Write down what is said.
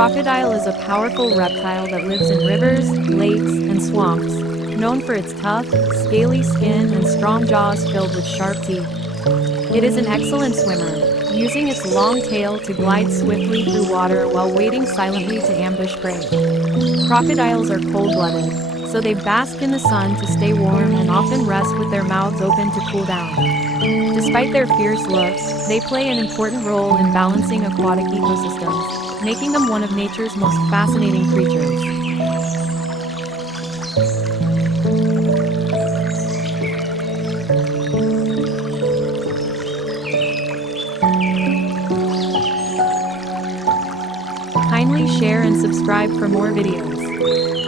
crocodile is a powerful reptile that lives in rivers, lakes, and swamps, known for its tough, scaly skin and strong jaws filled with sharp teeth. It is an excellent swimmer, using its long tail to glide swiftly through water while waiting silently to ambush prey. Crocodiles are cold-blooded, so they bask in the sun to stay warm and often rest with their mouths open to cool down. Despite their fierce looks, they play an important role in balancing aquatic ecosystems, making them one of nature's most fascinating creatures. Kindly share and subscribe for more videos.